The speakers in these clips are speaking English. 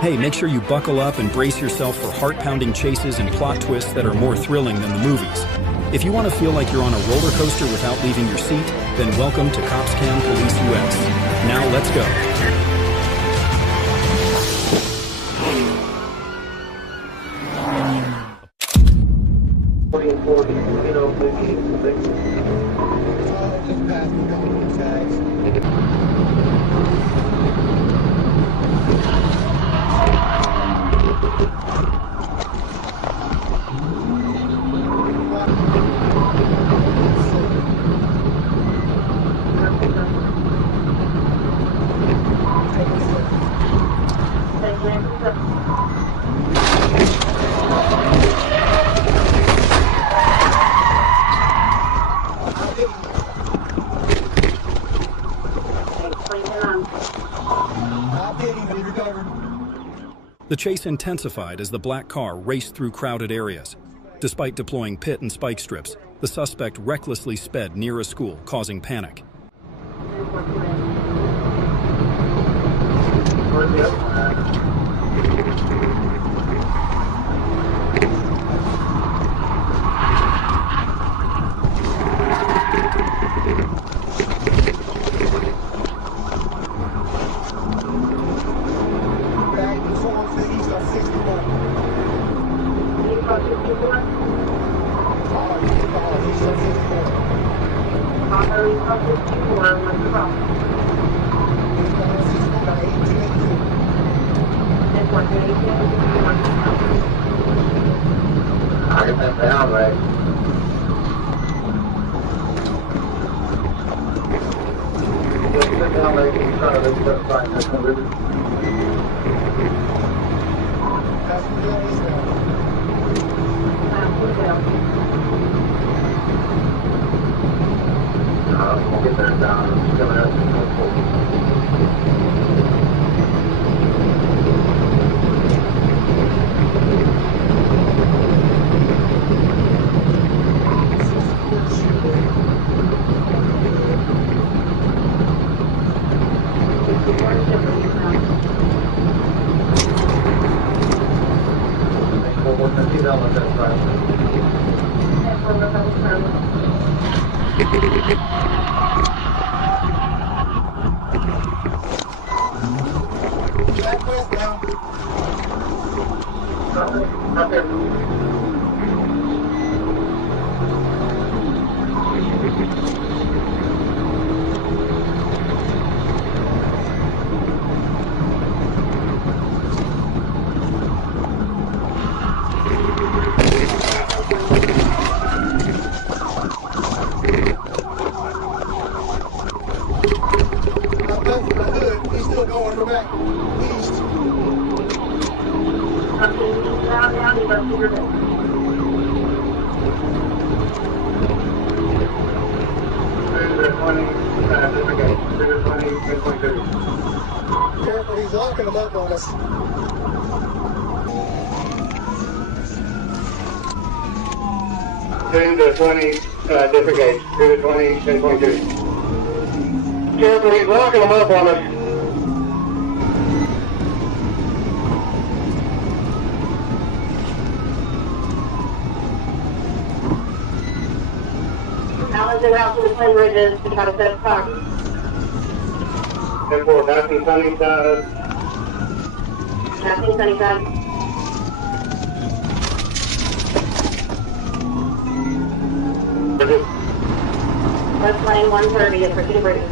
Hey, make sure you buckle up and brace yourself for heart-pounding chases and plot twists that are more thrilling than the movies. If you want to feel like you're on a roller coaster without leaving your seat, then welcome to Dashcam Police US. Now let's go. The chase intensified as the black car raced through crowded areas. Despite deploying pit and spike strips, the suspect recklessly sped near a school, causing panic. I get that down, right? Sit down, right? You try to lift up, fine. That's no good. That's what it is now. We'll get that down. It's coming out. Careful, he's locking them up on us. Turn to 20, different gate. 2 to 20, 10.2. Careful, he's locking them up on us. Now let's go out to the twin bridges to try to set up car. 10-4, passing Sunnyside. Passing Sunnyside. West lane 130 at Rickety Bridge.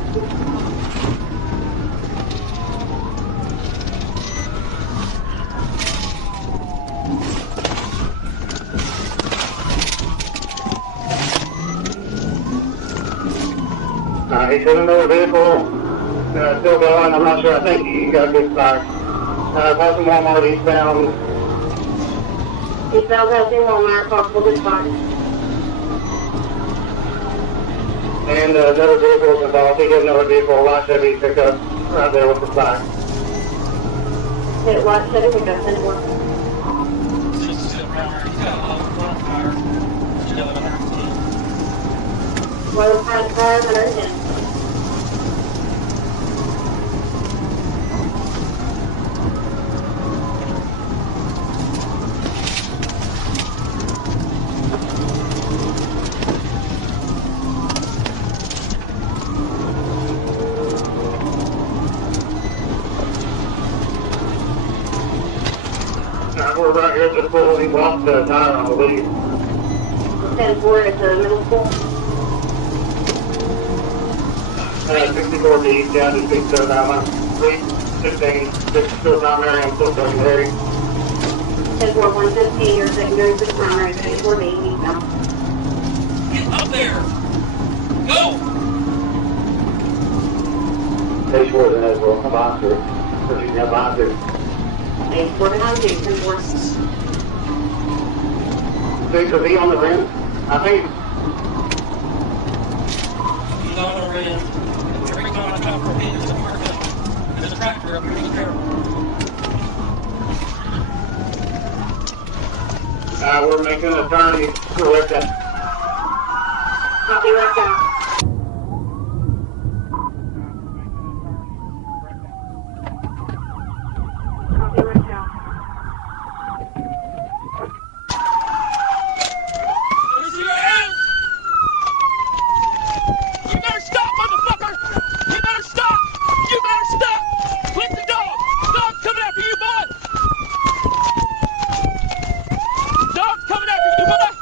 He's in another vehicle, still going. I'm not sure. I think he got a good fire. Passing Walmart eastbound. Eastbound passing Walmart, possible good fire. And another vehicle is involved. He hit another vehicle, a light Chevy pickup right there with the fire. Hit light Chevy pickup, 10-4. Road front cars and urgent. We're right here at the school. He lost the tire on the lead. 10-4 at the middle school. 64 feet down to 6 to Alabama. 315, 6 to primary, I'm still secondary. 10-4, 115, your secondary to the primary, 34 B, eastbound. Up there! Go! Stage 4 then as well. I'm on to it. Pushing up on to it. 8-4 behind you, 10-4. 6 to B on the rim. I think He's on the rim. The tree's on top of him. There's a marker. There's a tractor up here. Be careful. we're making a turn. He's correct that. Copy right down. Copy right down. Where's your hands? You better stop, motherfucker! You better stop! You better stop! Quit the dog! Dog's coming after you, boy! Dog's coming after you, boy!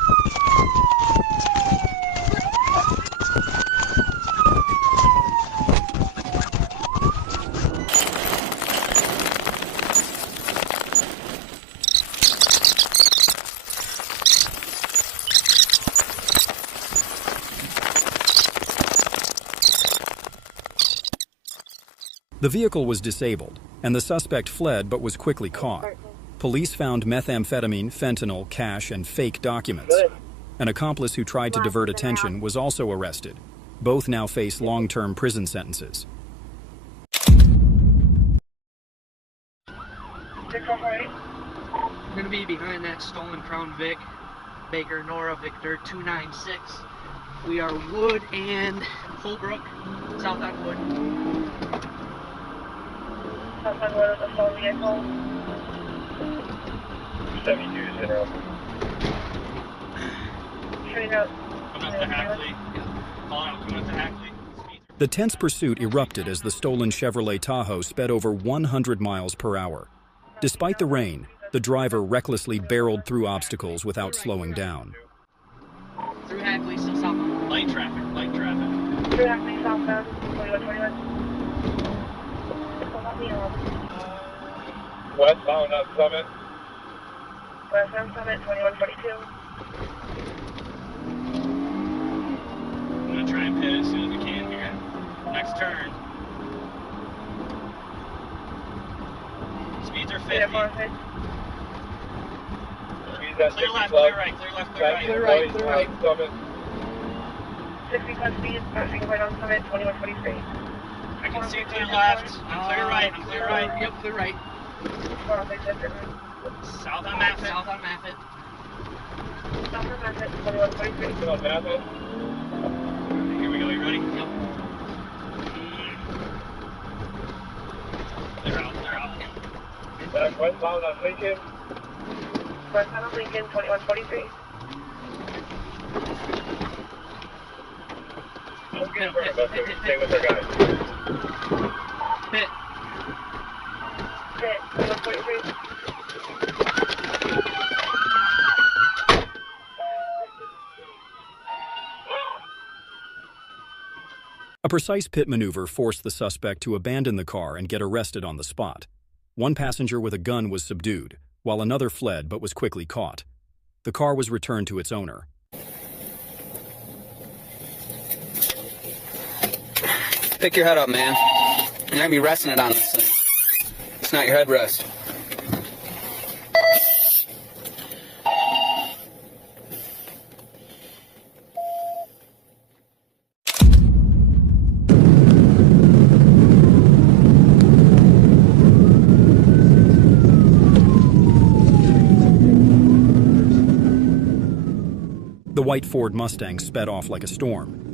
The vehicle was disabled, and the suspect fled but was quickly caught. Police found methamphetamine, fentanyl, cash, and fake documents. An accomplice who tried to divert attention was also arrested. Both now face long-term prison sentences. We're going to be behind that stolen Crown Vic, Baker Nora Victor 296. We are Wood and Holbrook, south on Wood. South on Wood with a stolen vehicle. 72 0. Shooting up. Coming up to Hackley. Calling out, coming up to Hackley. The tense pursuit erupted as the stolen Chevrolet Tahoe sped over 100 miles per hour. Despite the rain, the driver recklessly barreled through obstacles without slowing down. Through Hackley, still southbound. Light traffic, light traffic. Through Acme southbound, 2121. Westbound up Summit. Westbound Summit, 2142. I'm going to try and pit as soon as we can here. Next turn. Speeds are 50. Clear left, clear right, clear left, clear right. Clear right, clear right. Summit. 60 speed, passing right on Summit, 2123. I can see clear left. I'm clear right, I'm clear right. Yep, clear right. South on Maffett. South on Maffett. South on Maffett, 2123. Still on Maffett. Here we go, you ready? Yep. They're out. Back westbound on Lincoln. Westbound on Lincoln, 2143. Don't get in front of us, so we can stay with our guys. Pit. Hit, 2143. A precise pit maneuver forced the suspect to abandon the car and get arrested on the spot. One passenger with a gun was subdued, while another fled but was quickly caught. The car was returned to its owner. Pick your head up, man. You're gonna be resting it on this thing. It's not your headrest. The white Ford Mustang sped off like a storm.